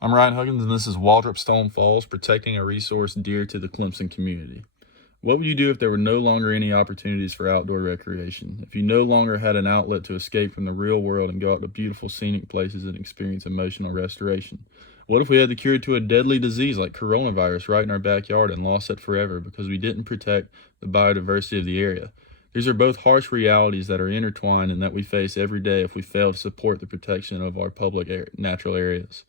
I'm Ryne Huggins, and this is Waldrop Stone Falls, protecting a resource dear to the Clemson community. What would you do if there were no longer any opportunities for outdoor recreation? If you no longer had an outlet to escape from the real world and go out to beautiful scenic places and experience emotional restoration? What if we had the cure to a deadly disease like coronavirus right in our backyard and lost it forever because we didn't protect the biodiversity of the area? These are both harsh realities that are intertwined and that we face every day if we fail to support the protection of our natural areas.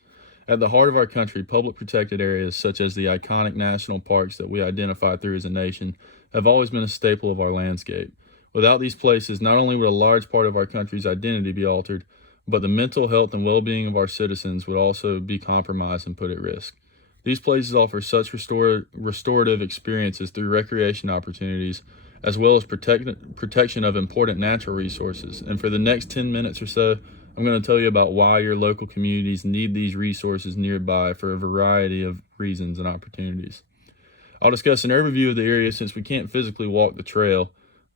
At the heart of our country, public protected areas such as the iconic national parks that we identify through as a nation have always been a staple of our landscape. Without these places, not only would a large part of our country's identity be altered, but the mental health and well-being of our citizens would also be compromised and put at risk. These places offer such restorative experiences through recreation opportunities, as well as protection of important natural resources. And for the next 10 minutes or so, I'm going to tell you about why your local communities need these resources nearby for a variety of reasons and opportunities. I'll discuss an overview of the area since we can't physically walk the trail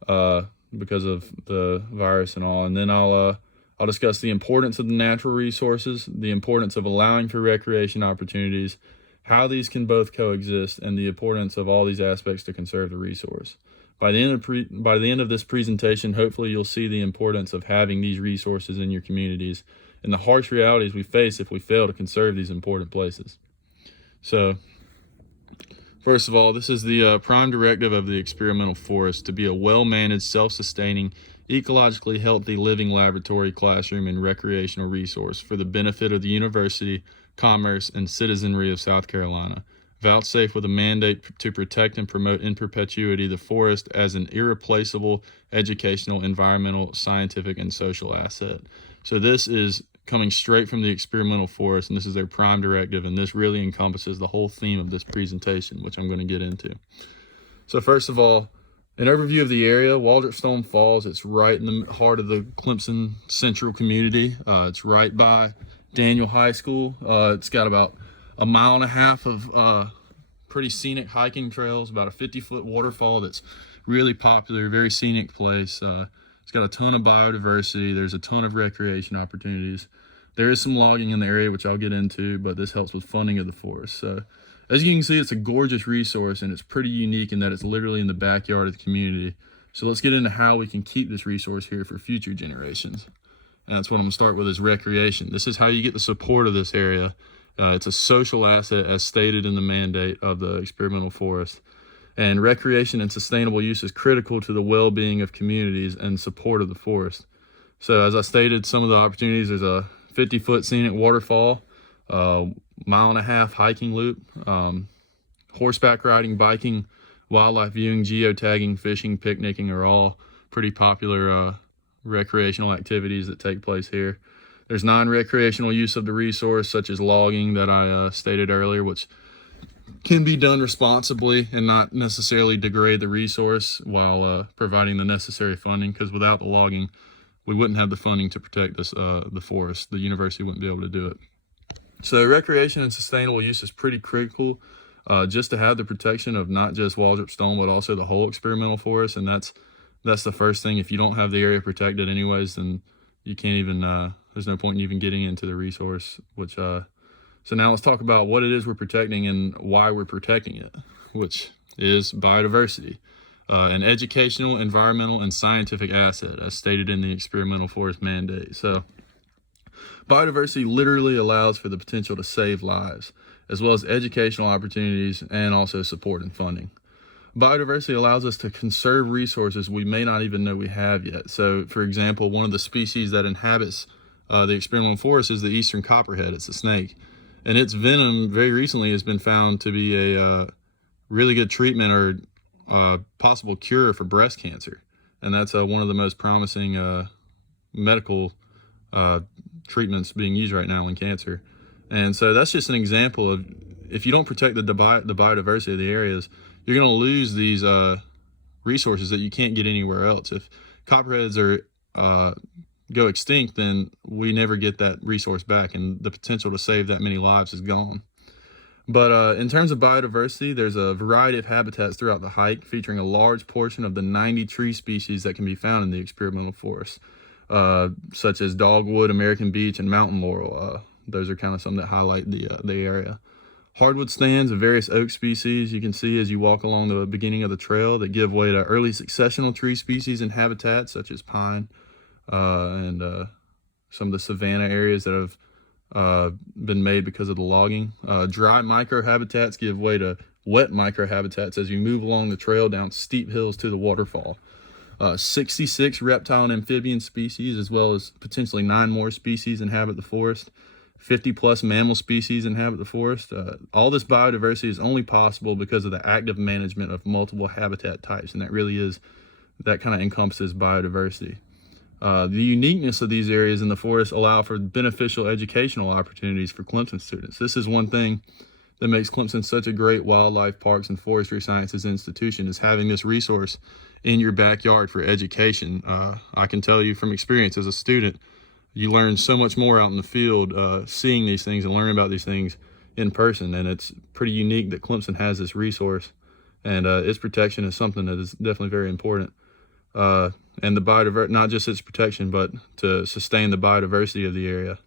because of the virus and all, and then I'll discuss the importance of the natural resources, the importance of allowing for recreation opportunities, how these can both coexist, and the importance of all these aspects to conserve the resource. By the end of this presentation, hopefully you'll see the importance of having these resources in your communities and the harsh realities we face if we fail to conserve these important places. So, first of all, this is the prime directive of the experimental forest to be a well-managed, self-sustaining, ecologically healthy living laboratory, classroom, and recreational resource for the benefit of the university, commerce, and citizenry of South Carolina. Vouchsafe with a mandate to protect and promote in perpetuity the forest as an irreplaceable educational, environmental, scientific, and social asset. So this is coming straight from the experimental forest, and this is their prime directive, and this really encompasses the whole theme of this presentation, which I'm going to get into. So first of all, an overview of the area. Waldrop Stone Falls, it's right in the heart of the Clemson Central community. It's right by Daniel High School. It's got about a mile and a half of pretty scenic hiking trails, about a 50-foot waterfall that's really popular, very scenic place. It's got a ton of biodiversity. There's a ton of recreation opportunities. There is some logging in the area, which I'll get into, but this helps with funding of the forest. So as you can see, it's a gorgeous resource, and it's pretty unique in that it's literally in the backyard of the community. So let's get into how we can keep this resource here for future generations. And that's what I'm going to start with, is recreation. This is how you get the support of this area. It's a social asset as stated in the mandate of the experimental forest. And recreation and sustainable use is critical to the well-being of communities and support of the forest. So as I stated, some of the opportunities, there's a 50-foot scenic waterfall, mile-and-a-half hiking loop, horseback riding, biking, wildlife viewing, geotagging, fishing, picnicking are all pretty popular recreational activities that take place here. There's non-recreational use of the resource, such as logging that I stated earlier, which can be done responsibly and not necessarily degrade the resource while providing the necessary funding, because without the logging, we wouldn't have the funding to protect this the forest. The university wouldn't be able to do it. So recreation and sustainable use is pretty critical just to have the protection of not just Waldrop Stone, but also the whole experimental forest. And that's the first thing. If you don't have the area protected anyways, then you can't even, there's no point in even getting into the resource, which, so now let's talk about what it is we're protecting and why we're protecting it, which is biodiversity, an educational, environmental, and scientific asset, as stated in the experimental forest mandate. So biodiversity literally allows for the potential to save lives, as well as educational opportunities and also support and funding. Biodiversity allows us to conserve resources we may not even know we have yet. So, for example, one of the species that inhabits the experimental forest is the eastern copperhead. It's a snake. And its venom very recently has been found to be a really good treatment or possible cure for breast cancer. And that's one of the most promising medical treatments being used right now in cancer. And so that's just an example of, if you don't protect the biodiversity of the areas, you're going to lose these resources that you can't get anywhere else. If copperheads go extinct, then we never get that resource back, and the potential to save that many lives is gone. But in terms of biodiversity, there's a variety of habitats throughout the hike, featuring a large portion of the 90 tree species that can be found in the experimental forest, such as dogwood, American beech, and mountain laurel. those are kind of some that highlight the area. Hardwood stands of various oak species you can see as you walk along the beginning of the trail that give way to early successional tree species and habitats such as pine and some of the savanna areas that have been made because of the logging. Dry microhabitats give way to wet microhabitats as you move along the trail down steep hills to the waterfall. 66 reptile and amphibian species, as well as potentially 9 more species inhabit the forest. 50 plus mammal species inhabit the forest. All this biodiversity is only possible because of the active management of multiple habitat types, and that kind of encompasses biodiversity. The uniqueness of these areas in the forest allow for beneficial educational opportunities for Clemson students. This is one thing that makes Clemson such a great wildlife, parks, and forestry sciences institution, is having this resource in your backyard for education. I can tell you from experience as a student, you learn so much more out in the field, seeing these things and learning about these things in person. And it's pretty unique that Clemson has this resource, and its protection is something that is definitely very important. And the biodiversity, not just its protection, but to sustain the biodiversity of the area.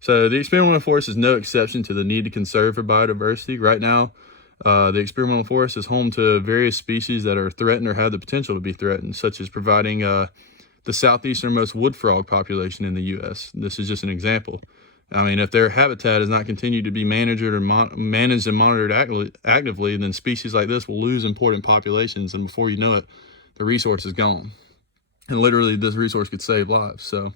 So the experimental forest is no exception to the need to conserve for biodiversity. Right now, the experimental forest is home to various species that are threatened or have the potential to be threatened, such as providing the southeasternmost wood frog population in the U.S. This is just an example. I mean, if their habitat is not continued to be managed and monitored actively, then species like this will lose important populations, and before you know it, the resource is gone. And literally, this resource could save lives. So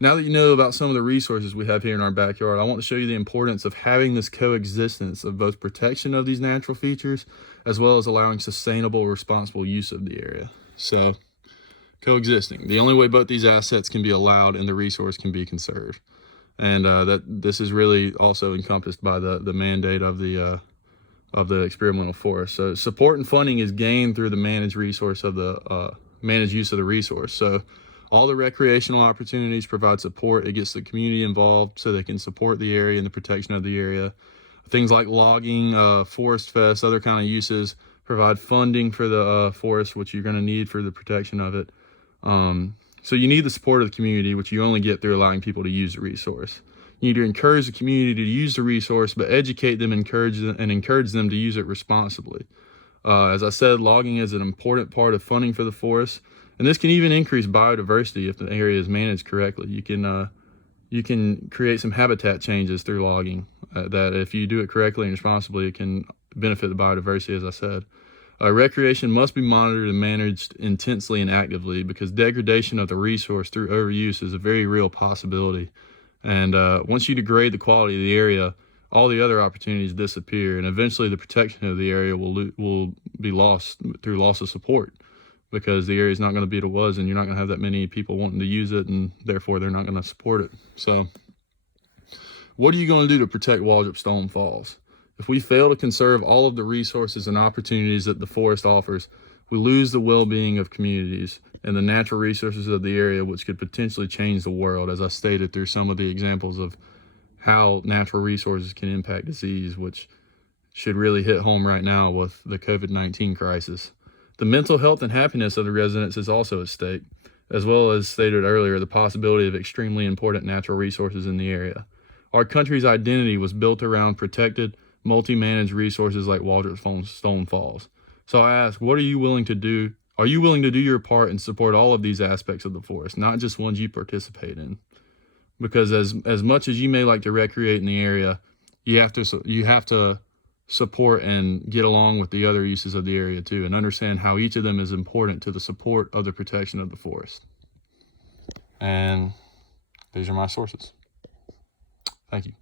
now that you know about some of the resources we have here in our backyard, I want to show you the importance of having this coexistence of both protection of these natural features as well as allowing sustainable, responsible use of the area. So coexisting. The only way both these assets can be allowed and the resource can be conserved. And that this is really also encompassed by the mandate of the experimental forest. So support and funding is gained through the managed resource of the managed use of the resource. So all the recreational opportunities provide support. It gets the community involved so they can support the area and the protection of the area. Things like logging, forest fest, other kind of uses provide funding for the forest, which you're going to need for the protection of it. So you need the support of the community, which you only get through allowing people to use the resource. You need to encourage the community to use the resource, but educate them, encourage them to use it responsibly. As I said, logging is an important part of funding for the forest, and this can even increase biodiversity if the area is managed correctly. You can create some habitat changes through logging that, if you do it correctly and responsibly, it can benefit the biodiversity, as I said. Recreation must be monitored and managed intensely and actively, because degradation of the resource through overuse is a very real possibility. And once you degrade the quality of the area, all the other opportunities disappear, and eventually the protection of the area will be lost through loss of support, because the area is not going to be what it was, and you're not going to have that many people wanting to use it, and therefore they're not going to support it. So what are you going to do to protect Waldrop Stone Falls? If we fail to conserve all of the resources and opportunities that the forest offers, we lose the well-being of communities and the natural resources of the area, which could potentially change the world, as I stated through some of the examples of how natural resources can impact disease, which should really hit home right now with the COVID-19 crisis. The mental health and happiness of the residents is also at stake, as well as stated earlier, the possibility of extremely important natural resources in the area. Our country's identity was built around protected, multi-managed resources like Waldrop Stone Falls. So I ask, what are you willing to do? Are you willing to do your part and support all of these aspects of the forest, not just ones you participate in? Because as much as you may like to recreate in the area, you have to support and get along with the other uses of the area too, and understand how each of them is important to the support of the protection of the forest. And these are my sources. Thank you.